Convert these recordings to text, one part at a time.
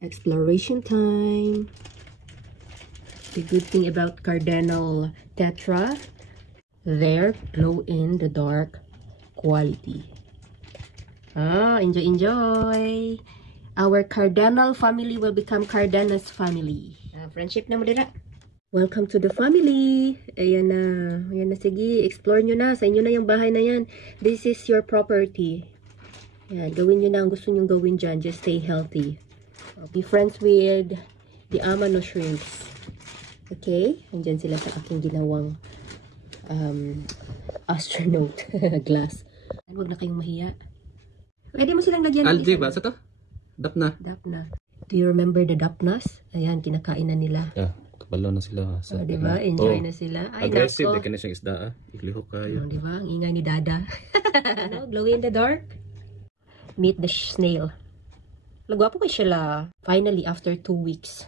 Exploration time. The good thing about Cardinal Tetra, their glow-in-the-dark quality. Enjoy! Our Cardinal family will become Cardenas family. Friendship na mo dira. Welcome to the family. Ayan na. Sige, explore nyo na. Sa inyo na yung bahay na yan. This is your property. Ayan, gawin nyo na ang gusto nyo gawin dyan. Just stay healthy. Be friends with the Amano shrimps. Okay? Andyan sila sa aking ginawang astronaut glass. Huwag na kayong mahiya. Pwede mo silang lagyan. Algae ba? Sa to? Dapna. Dapna. Do you remember the dapnas? Ayan, kinakain na nila. Yeah, kabalo na sila. Diba? Enjoy na sila. Ay, aggressive, di ka na siyang isda. Iklihok kayo. Diba? Ang ingay ni Dada. Glow in the dark. Meet the snail. Lagwapo kay sila. Finally, after 2 weeks,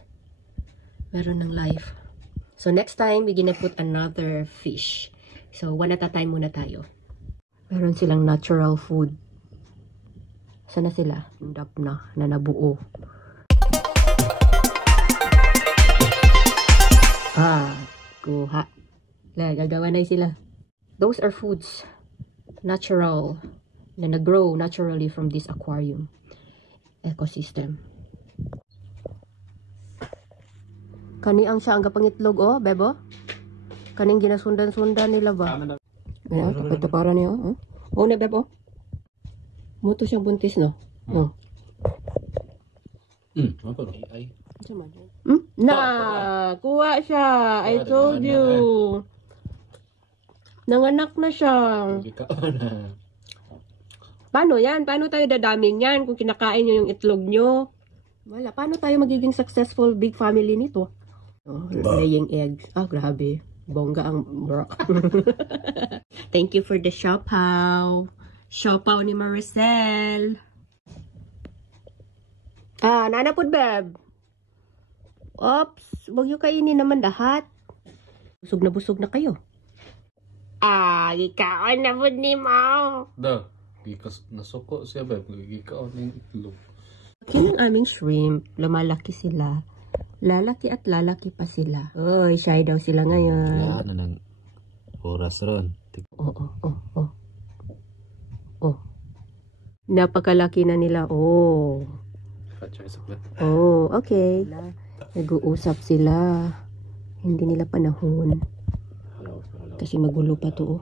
meron ng life. So, next time, we're gonna put another fish. So, one at a time muna tayo. Meron silang natural food. Sana sila? Dapna na nabuo. Kuha. Gagawa na sila. Those are foods. Natural. Na nag-grow naturally from this aquarium ecosystem. Kani ang siya ang gapangitlog, bebo? Kaning ginasundan-sundan nila ba? Ayan, tapay-tapara niya, na, bebo? Muto siyang buntis, no? Apa ro? Ay. Kuha siya. I told you. Nanganak na siya. Paano yan? Paano tayo dadaming yan kung kinakain nyo yung itlog nyo? Wala. Paano tayo magiging successful big family nito? Laying eggs. Grabe. Bongga ang bro. Thank you for the siopaw. Siopaw ni Maricel. Nanapod, beb. Oops. Huwag yung kainin naman lahat. Busog na kayo. Ikaw na po ni Mau. Gikas nasuko siya ba? Gikaon ng itlog. Yung aming shrimp, lumalaki sila. Lalaki at lalaki pa sila. Shy daw sila ngayon. Wala na ng oras ron. Napakalaki na nila. Okay. Nag-uusap sila. Hindi nila panahon. Kasi magulo pa to.